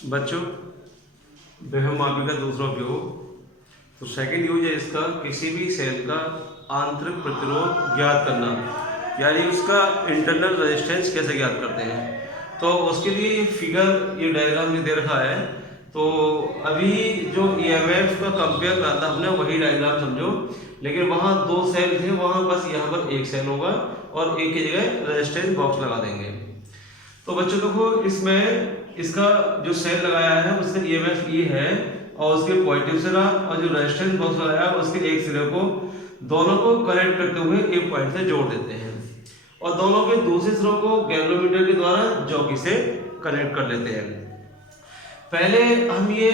बच्चों, विभव मापी का दूसरा उपयोग, तो सेकंड यूज है इसका किसी भी सेल का आंतरिक प्रतिरोध ज्ञात करना, यानी उसका इंटरनल रेजिस्टेंस कैसे ज्ञात करते हैं। तो उसके लिए फिगर ये डायग्राम में दे रखा है। तो अभी जो ईएमएफ का कंपेयर करा था हमने वही डायग्राम समझो, लेकिन वहाँ दो सेल थे, वहाँ बस यहाँ पर एक सेल होगा और एक की जगह रेजिस्टेंस बॉक्स लगा देंगे। तो बच्चों देखो, इसमें इसका जो सेल लगाया है उसका ईएमएफ ई है और उसके पॉजिटिव सिरा, और जो रेजिस्टेंस बॉक्स लगाया है उसके एक सिरे को, दोनों को कनेक्ट करते हुए एक पॉइंट से जोड़ देते हैं और दोनों के दूसरे सिरों को गैल्वेनोमीटर के द्वारा जॉकी से कनेक्ट कर लेते हैं। पहले हम ये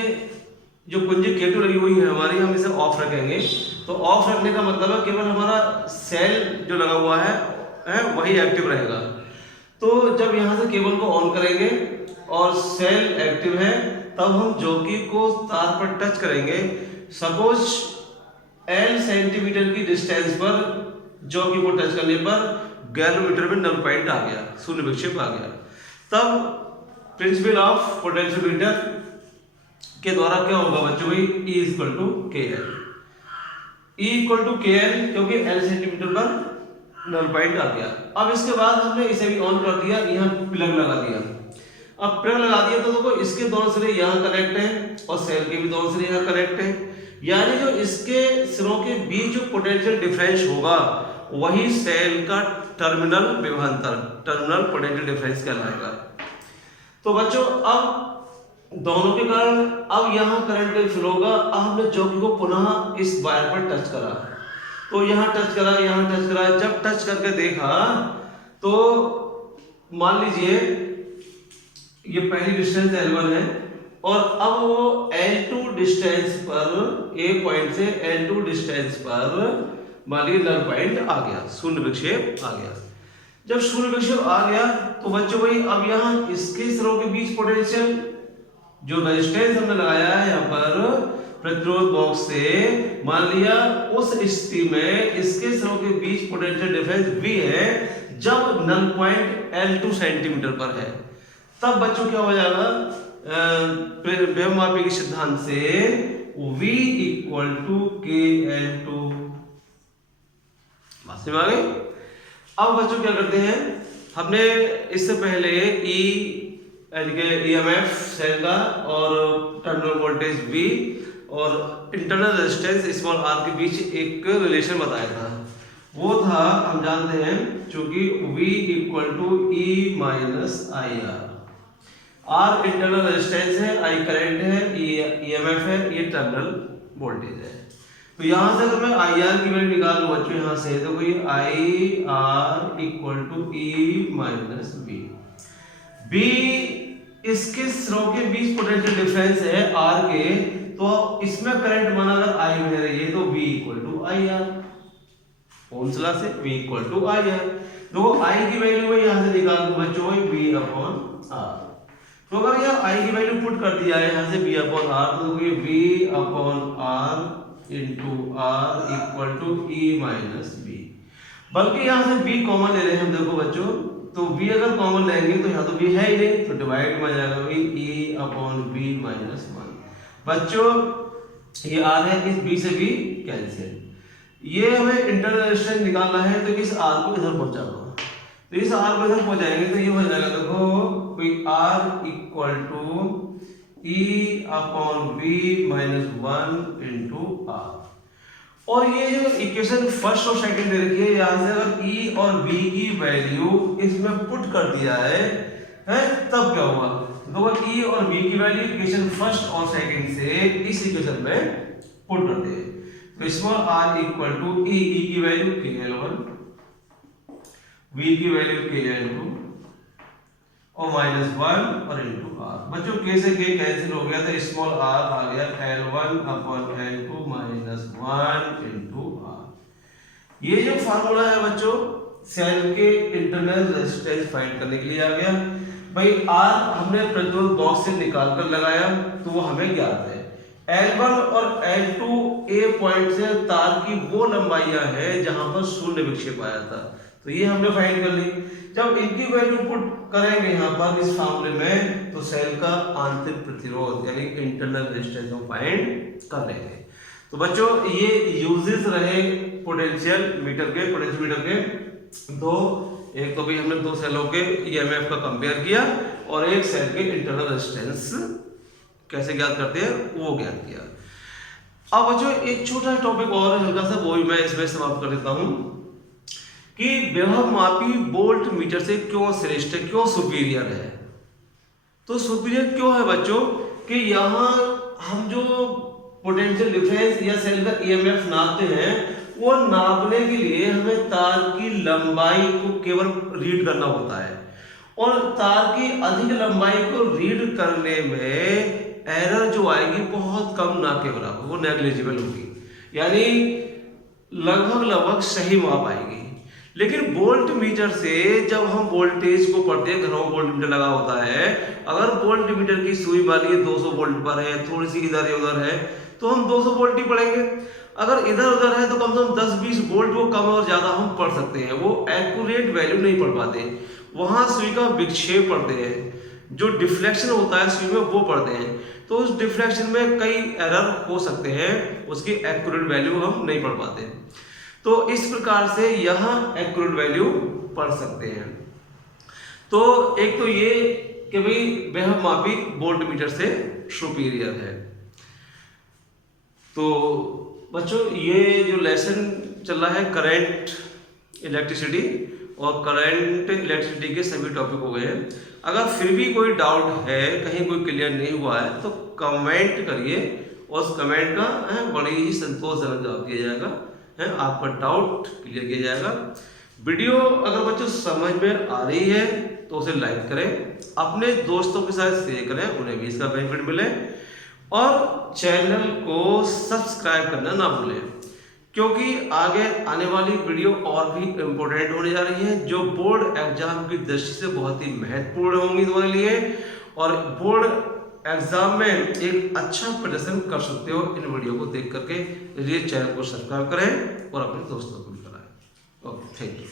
जो कुंजी K2 लगी हुई है हमारी, हम इसे ऑफ रखेंगे। तो ऑफ रखने का मतलब है केवल हमारा सेल जो लगा हुआ है वही एक्टिव रहेगा। तो जब यहाँ से केबल को ऑन करेंगे और सेल एक्टिव है, तब हम जॉकी को तार पर टच करेंगे। सपोज L सेंटीमीटर की डिस्टेंस पर जॉकी को टच करने पर गैल्वेनोमीटर में नल पॉइंट आ गया, शून्य विक्षेप आ गया। तब प्रिंसिपल ऑफ पोटेंशियोमीटर के द्वारा क्या होगा बच्चों भाई, E equal to KL। E equal to KL क्योंकि L सेंटीमीटर पर नल पॉइंट आ गया। अब इसके बाद हमने इसे भी ऑन कर दिया, यहाँ प्लग लगा दिया। अब प्लग लगा दिया तो देखो इसके दोनों सिरे यहाँ कनेक्ट हैं और सेल के भी दोनों सिरे यहाँ कनेक्ट हैं, यानी जो इसके सिरों के बीच जो पोटेंशियल डिफरेंस होगा वही सेल का टर्मिनल विभवांतर, टर्मिनल पोटेंशियल डिफरेंस कहलाएगा। तो बच्चों, अब दोनों के कारण अब यहाँ करंट फ्लो होगा। अब हमने जॉकी को पुनः इस वायर पर टच करा, तो यहाँ टच करा, यहाँ टच करा। जब टच करके देखा तो मान लीजिए ये पहली डिस्टेंस L1 है और अब वो L2 डिस्टेंस पर, ए पॉइंट से L2 डिस्टेंस पर मान लीजिए नल पॉइंट आ गया, शून्य विक्षेप आ गया। जब शून्य विक्षेप आ गया तो बच्चों भाई अब यहाँ इसके सिरों के बीच पोटेंशियल जो रेजिस्टेंस हमने लगाया है यहाँ पर प्रतिरोध बॉक्स से, मान लिया उस स्थिति में इसके सिरों के बीच पोटेंशियल डिफरेंस V है जब नल पॉइंट L2 सेंटीमीटर पर है। तब बच्चों क्या हो जाएगा, विभव मापी के सिद्धांत से V इक्वल टू KL2। बात समझ आ गई। अब बच्चों क्या करते हैं, हमने इससे पहले EMF सेल का और टर्मिनल वोल्टेज V और इंटरनल रेजिस्टेंस स्मॉल r के बीच एक रिलेशन बताया था। वो था, हम जानते हैं चूंकि V equal to E minus IR, R internal resistance है, I करंट है, EMF है, ये टर्मिनल वोल्टेज है। तो यहां से अगर मैं IR की वैल्यू निकाल लूं बच्चों यहाँ से, तो कोई IR equal to E minus V। B इसके सिरों के बीच पोटेंशियल डिफरेंस है R के, तो इसमें करंट माना अगर I में रही है तो V equal to IR, Ohm's law से V इक्वल टू IR। तो I की वैल्यू मैं यहाँ से निकाल दूं बच्चों V अपॉन R। तो अगर यह I की वैल्यू पुट कर दिया है यहाँ से V अपॉन R, तो ये V upon R into R equal to E minus V। बल्कि यहाँ से V कॉमन ले रहे हैं हम, देखो बच्चों, तो V अगर कॉमन लेंगे तो यहाँ तो V है ही नहीं, तो डिवाइड में जाएगा E अपॉन V माइनस 1। बच्चों ये R है, इस B से B कैंसिल। ये हमें इंटरनल रेजिस्टेंस निकालना है, तो इस R को इधर पहुंचा दो, तो इस R को इधर पहुंचाएंगे तो ये हो जाएगा, देखो कोई R equal to E upon V minus 1 into R। और ये जो इक्वेशन फर्स्ट और सेकंड दे रखी है, यहाँ से अगर E और V की वैल्यू इसमें पुट कर दिया है तब क्या होगा, तो E और V की वैल्यू इक्वेशन फर्स्ट और सेकंड से इस इक्वेशन में पुट करते हैं। तो small r equal to E की वैल्यू KL1, V की वैल्यू KL2 और माइनस 1 और इंटू R। बच्चों K से K कैंसिल हो गया, तो स्मॉल r आ गया L1 upon L2 minus 1 into R। ये जो फार्मूला है बच्चों सेल के इंटरनल रेजिस्टेंस फाइंड करने के लिए आ गया। भाई R हमने प्रतिरोध बॉक्स से निकाल कर लगाया तो वो हमें ज्ञात है। L1 और L2 ए पॉइंट से तार की वो लंबाइयां हैं जहां पर शून्य विक्षेप आया था, तो ये हमने फाइंड कर ली। जब इनकी वैल्यू पुट करेंगे यहाँ पर इस फॉर्मूले में, तो सेल का आंतरिक प्रतिरोध यानी इंटरनल रेजिस्टेंस हम फाइंड कर लेंगे। तो बच्चों ये यूजेस रहे पोटेंशियल मीटर के दो, एक तो भी हमने दो सेलों के ईएमएफ का कंपेयर किया और एक सेल के इंटरनल रेजिस्टेंस कैसे ज्ञात करते हैं वो ज्ञात किया। अब बच्चों एक छोटा टॉपिक और हल्का सा, वो भी मैं इसमें समाप्त कर देता हूं कि विभवमापी वोल्ट मीटर से क्यों श्रेष्ठ है, क्यों सुपीरियर है। तो सुपीरियर क्यों है बच्चों कि यहाँ हम जो पोटेंशियल डिफरेंस या सेल का ईएमएफ नापते हैं, वो नापने के लिए हमें तार की लंबाई को केवल रीड करना होता है, और तार की अधिक लंबाई को रीड करने में एरर जो आएगी बहुत कम, ना के बराबर, वो नेग्लिजिबल होगी, यानी लगभग सही माप आएगी। लेकिन वोल्ट मीटर से जब हम वोल्टेज को पढ़ते हैं, घरों वोल्ट मीटर लगा होता है, अगर वोल्ट मीटर की सुई मानिए 200 वोल्ट पर है, थोड़ी सी इधर उधर है, तो हम 200 वोल्ट ही पढ़ेंगे। अगर इधर उधर है तो कम से कम 10-20 वोल्ट वो कम और ज्यादा हम पढ़ सकते हैं, वो एक्यूरेट वैल्यू नहीं पढ़ पाते। वहां सुई का विक्षेप पढ़ते हैं, जो डिफ्लेक्शन होता है सुई में वो पढ़ते हैं, तो उस डिफ्लेक्शन में कई एरर हो सकते हैं, उसकी एक्यूरेट वैल्यू हम नहीं पढ़ पाते। तो इस प्रकार से यहाँ एक्यूरेट वैल्यू पढ़ सकते हैं। तो एक तो ये कि भाई विभवमापी वोल्ट मीटर से सुपीरियर है। तो बच्चों ये जो लेसन चल रहा है करंट इलेक्ट्रिसिटी और करंट इलेक्ट्रिसिटी के सभी टॉपिक हो गए हैं। अगर फिर भी कोई डाउट है, कहीं कोई क्लियर नहीं हुआ है, तो कमेंट करिए और उस कमेंट का बड़ी ही संतोषजनक जवाब दिया जाएगा, आपका डाउट क्लियर किया जाएगा। वीडियो अगर बच्चों समझ में आ रही है तो उसे लाइक करें, अपने दोस्तों के साथ शेयर करें, उन्हें भी इसका बेनिफिट मिले, और चैनल को सब्सक्राइब करना ना भूलें, क्योंकि आगे आने वाली वीडियो और भी इम्पोर्टेंट होने जा रही है, जो बोर्ड एग्जाम की दृष्टि से बहुत ही महत्वपूर्ण होंगी तुम्हारे लिए, और बोर्ड एग्जाम में एक अच्छा प्रदर्शन कर सकते हो इन वीडियो को देख करके। इसलिए चैनल को सब्सक्राइब करें और अपने दोस्तों को भी कराएं। Okay, thank you.